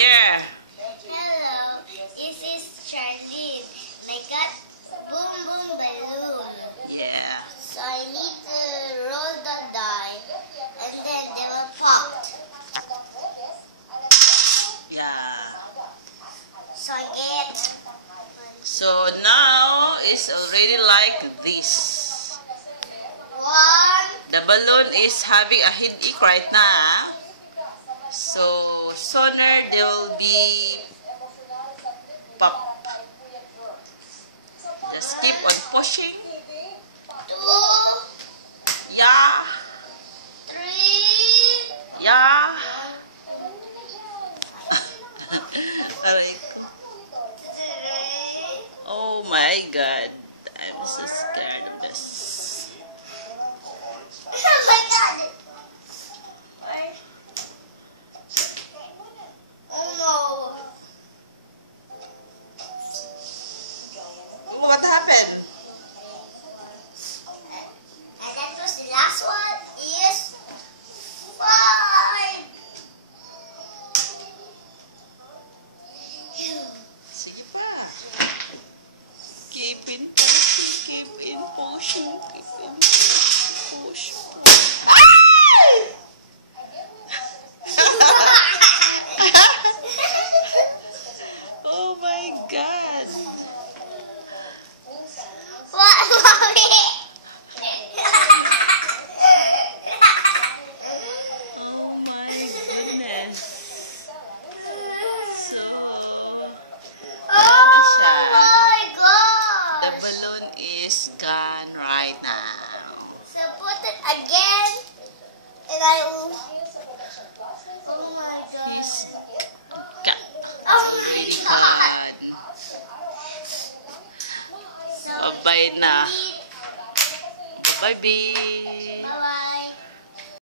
here. Hello, this is Charlene. I got boom boom balloon. Yeah. So I need to roll the die and then they will pop. Yeah. So I get So now it's already like this. one. The balloon is having a headache right now. So sooner they will be pop. Just keep on pushing. 2, Yeah. 3. Yeah. Aray ko. 3. Oh my God. I'm so scared of this. Oh my God! Oh no! What happened? And that was the last one. Is 5. Sige pa. Keep in pushing, keep in pushing, keep in push. Oh my God. What, Mommy? Oh my goodness. So, Oh siya. my The gosh! balloon is gone right now. So put it again, and I will. Oh my God! He's got Oh my really God! gone. So Bye-bye na. we need- Bye-bye. Bye-bye.